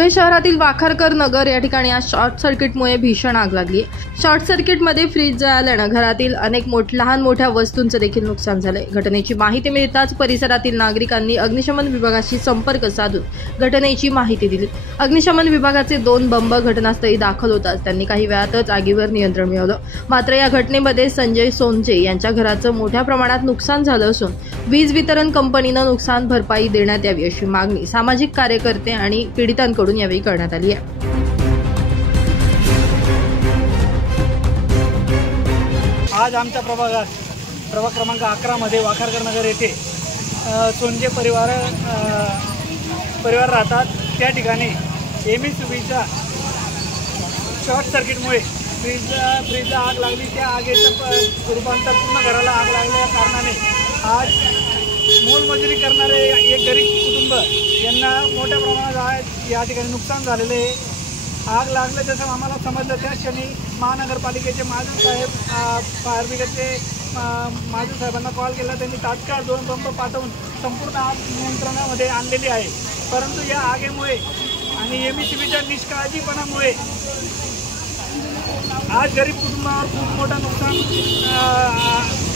धुळे शहरातील वाखारकर नगर या ठिकाणी आज शॉर्ट सर्किटमुळे भीषण आग लागली। शॉर्ट सर्किटमध्ये फ्रीज जळाल्याने घरातील अनेक लहान मोठ्या वस्तूंचे देखील नुकसान झाले। घटनेची माहिती मिळताच परिसरातील नागरिकांनी अग्निशमन विभागाशी संपर्क साधून घटनेची माहिती दिली। अग्निशमन विभागाचे 2 बंब घटनास्थळी दाखल होताच त्यांनी काही वेळातच आगीवर नियंत्रण मिळवलं। मात्र या घटनेमध्ये संजय सोनजे यांच्या घराचं मोठ्या प्रमाणात नुकसान झालं असून वीज वितरण कंपनीनं नुकसान भरपाई देण्यात यावी अशी मागणी सामाजिक कार्यकर्ते आणि पीडितांकडून यावेळी करण्यात आली आहे। आज आमच्या प्रभाग क्रमांक 11 मध्ये वाखारकर नगर येथे सोनजे परिवार राहतात। त्या ठिकाणी एमएससीबीच्या शॉर्ट सर्किटमुळे फ्रीजला आग लागली। त्या आगीचं रूपांतर पूर्ण घराला आग लागल्या कारणाने आज मोलमजुरी करणारे एक गरीब कुटुंब यांना मोठ्या प्रमाणात या ठिकाणी नुकसान झालेले आहे। आग लागलं जसं आम्हाला समजलं त्या क्षणी महानगरपालिकेचे माजन साहेब फायर ब्रिगेडचे माजन साहेबांना कॉल केला। त्यांनी तात्काळ 2 बंब पाठवून संपूर्ण आग नियंत्रणामध्ये आणलेली आहे। परंतु या आगीमुळे आणि एमएससीबीच्या निष्काळजीपणामुळे आज गरीब कुटुंबावर खूप मोठं नुकसान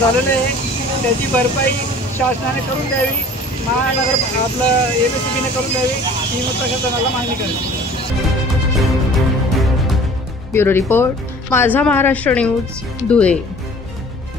झालेलं आहे। त्याची भरपाई शासनाने करून द्यावी, आपलं एमएससीबीने करून द्यावी ही प्रशासनाला मागणी करते। ब्युरो रिपोर्ट, माझा महाराष्ट्र न्यूज, धुळे।